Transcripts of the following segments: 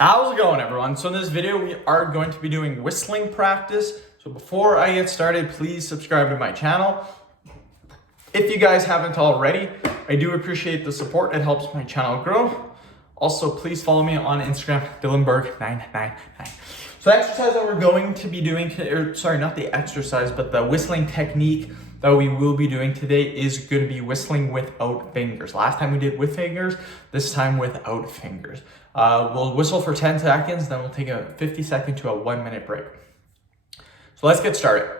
How's it going, everyone? So in this video, we are going to be doing whistling practice. So before I get started, please subscribe to my channel. If you guys haven't already, I do appreciate the support. It helps my channel grow. Also, please follow me on Instagram, Dylanberg999. So the exercise that we're going to be doing today, or sorry, not the exercise, but the whistling technique that we will be doing today is going to be whistling without fingers. Last time we did with fingers, this time without fingers. We'll whistle for 10 seconds, then we'll take a 50-second to a 1-minute break. So let's get started.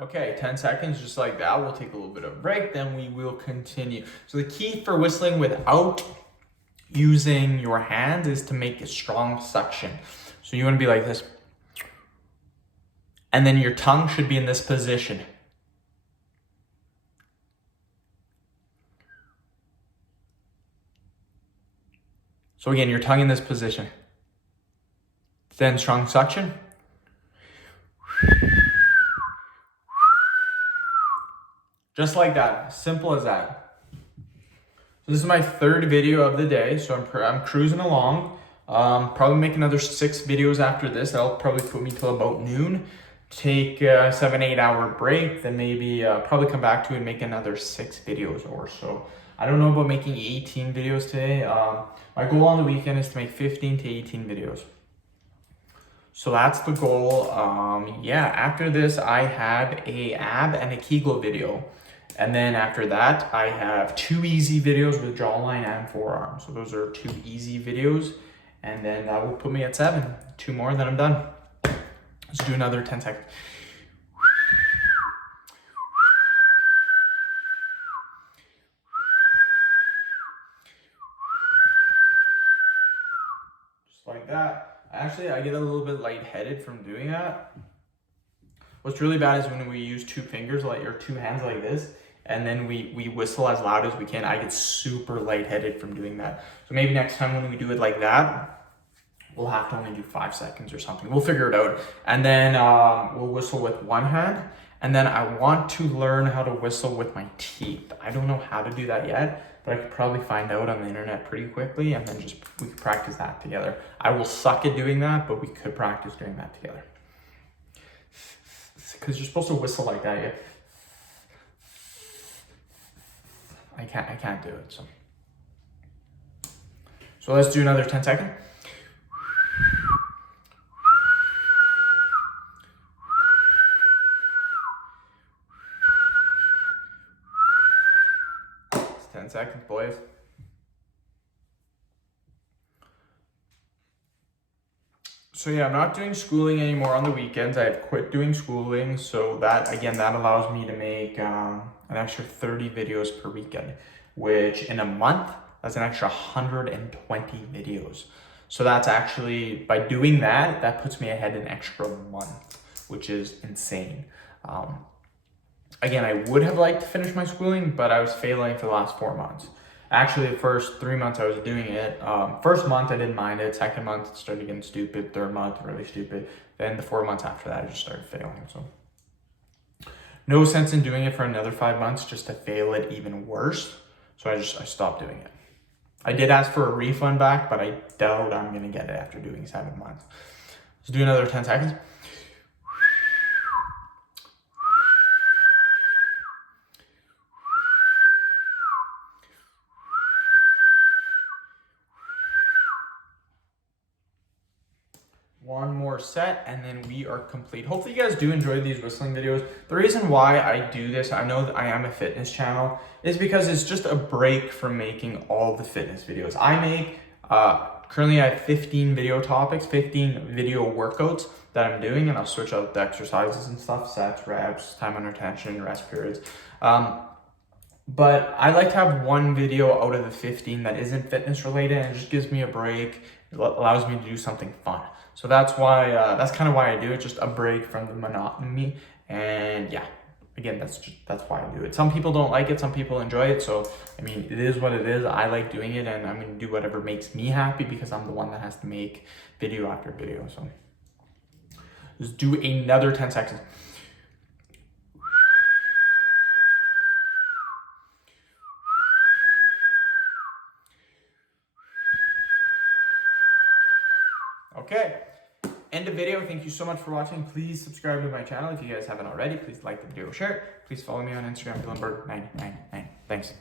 Okay, 10 seconds, just like that. We'll take a little bit of a break, then we will continue. So the key for whistling without using your hands is to make a strong suction. So you want to be like this. And then your tongue should be in this position. So again, your tongue in this position. Then strong suction. Just like that, simple as that. So this is my third video of the day, so I'm cruising along. Probably make another 6 videos after this. That'll probably put me till about noon. Take a 7-8 hour break, then maybe probably come back to it and make another 6 videos or so. I don't know about making 18 videos today. My goal on the weekend is to make 15 to 18 videos. So that's the goal. Yeah, after this, I have a ab and a Kegel video. And then after that, I have 2 easy videos with jawline and forearm. So those are 2 easy videos. And then that will put me at 7. 2 more, then I'm done. Let's do another 10 seconds. Just like that. Actually, I get a little bit lightheaded from doing that. What's really bad is when we use 2 fingers, like, or 2 hands like this, and then we whistle as loud as we can. I get super lightheaded from doing that. So maybe next time when we do it like that, we'll have to only do 5 seconds or something. We'll figure it out. And then we'll whistle with one hand. And then I want to learn how to whistle with my teeth. I don't know how to do that yet, but I could probably find out on the internet pretty quickly, and then we could practice that together. I will suck at doing that, but we could practice doing that together. Because you're supposed to whistle like that. Yeah. I can't do it. So let's do another 10 seconds. It's 10 seconds, boys. So yeah, I'm not doing schooling anymore on the weekends. I've quit doing schooling. So that allows me to make an extra 30 videos per weekend, which in a month, that's an extra 120 videos. So that's actually, by doing that, that puts me ahead an extra month, which is insane. Again, I would have liked to finish my schooling, but I was failing for the last 4 months. Actually, the first 3 months I was doing it. First month, I didn't mind it. Second month, it started getting stupid. Third month, really stupid. Then the 4 months after that, I just started failing. So no sense in doing it for another 5 months just to fail it even worse. So I stopped doing it. I did ask for a refund back, but I doubt I'm going to get it after doing 7 months. Let's do another 10 seconds. One more set and then we are complete. Hopefully you guys do enjoy these whistling videos. The reason why I do this, I know that I am a fitness channel, is because it's just a break from making all the fitness videos. I make, currently I have 15 video topics, 15 video workouts that I'm doing, and I'll switch out the exercises and stuff, sets, reps, time under tension, rest periods. But I like to have one video out of the 15 that isn't fitness related, and it just gives me a break. It allows me to do something fun. So that's why, that's kind of why I do it, just a break from the monotony. And yeah, again, that's why I do it. Some people don't like it, some people enjoy it. So, I mean, it is what it is. I like doing it, and I'm going to do whatever makes me happy because I'm the one that has to make video after video. So Just do another 10 seconds. Okay, end the video. Thank you so much for watching. Please subscribe to my channel if you guys haven't already. Please like the video, share it. Please follow me on Instagram, DylanBird999. Thanks.